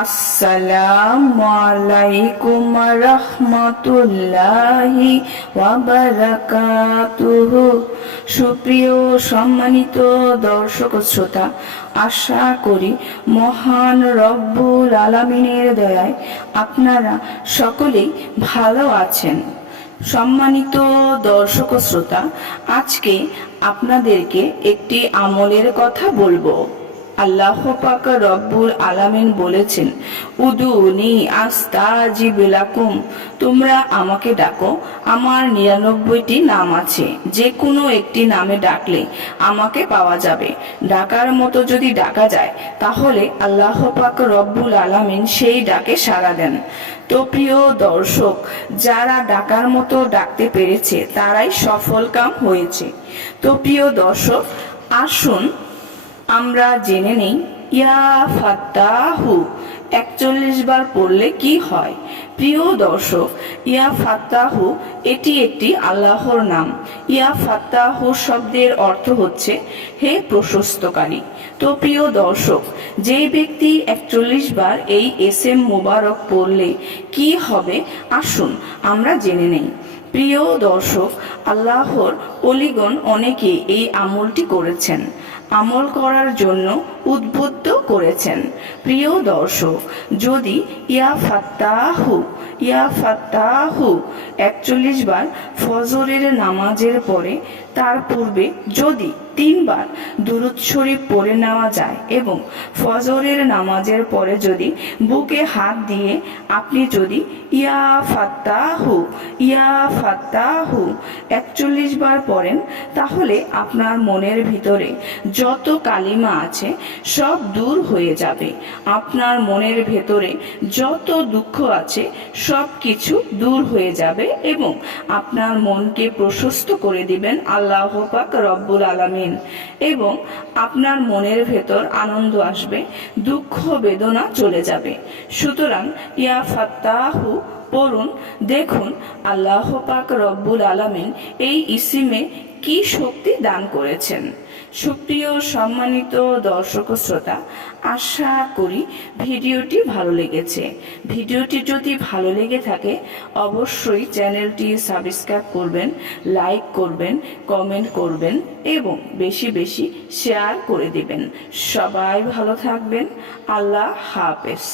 আসসালামু আলাইকুম রাহমাতুল্লাহি ওয়া বারাকাতুহু। সুপ্রিয় সম্মানিত দর্শক শ্রোতা, আশা করি মহান রব্বুল আলামিনের দয়ায় আপনারা সকলেই ভালো আছেন। সম্মানিত দর্শক শ্রোতা, আজকে আপনাদেরকে একটি আমলের কথা বলবো। আল্লাহ পাক রব্বুল আলামিন বলেছেন, উদুনি আস্তাজিব লাকুম, তোমরা আমাকে ডাকো। আমার 99টি নাম আছে, যে কোনো একটি নামে ডাকলে আমাকে পাওয়া যাবে। ডাকার মতো যদি ডাকা যায় তাহলে আল্লাহ পাক রব্বুল আলামিন সেই ডাকে সাড়া দেন। তো প্রিয় দর্শক, যারা ডাকার মতো ডাকতে পেরেছে তারাই সফল কাম হয়েছে। তো প্রিয় দর্শক, আসুন আমরা জেনে নেই ইয়া ফাত্তাহু 41 বার পড়লে কি হয়। প্রিয় দর্শক, ইয়া ফাত্তাহু এটি একটি আল্লাহর নাম। ইয়া ফাত্তাহু শব্দের অর্থ হচ্ছে হে প্রশস্তকারী। তো প্রিয় দর্শক, যে ব্যক্তি 41 বার এই এসএম মোবারক পড়লে কি হবে আসুন আমরা জেনে নেই। প্রিয় দর্শক, আল্লাহর ওলিগণ অনেকে এই আমলটি করেছেন, আমল করার জন্য উদ্বুদ্ধ করেছেন। প্রিয় দর্শক, যদি ইয়া ফাত্তাহু 41 বার ফজরের নামাজের পরে তার পূর্বে যদি 3 বার দুরূদ শরীফ পড়ে নেওয়া যায় এবং ফজরের নামাজের পরে যদি বুকে হাত দিয়ে আপনি যদি ইয়া ফাত্তাহু 41 বার পড়েন, তাহলে আপনার মনের ভিতরে যত কালিমা আছে সব দূর হয়ে যাবে। আপনার মনের ভেতরে যত দুঃখ আছে সব কিছু দূর হয়ে যাবে এবং আপনার মনকে প্রশস্ত করে দিবেন আল্লাহ পাক রব্বুল আলামিন, এবং আপনার মনের ভেতর আনন্দ আসবে, দুঃখ বেদনা চলে যাবে। সুতরাং ইয়া ফাত্তাহু পড়ুন, দেখুন আল্লাহ পাক রব্বুল আলামিন এই ইসিমে কি শক্তি দান করেছেন। সুপ্রিয় সম্মানিত দর্শক শ্রোতা, আশা করি ভিডিওটি ভালো লেগেছে। ভিডিওটি যদি ভালো লেগে থাকে অবশ্যই চ্যানেলটি সাবস্ক্রাইব করবেন, লাইক করবেন, কমেন্ট করবেন এবং বেশি বেশি শেয়ার করে দিবেন। সবাই ভালো থাকবেন। আল্লাহ হাফেজ।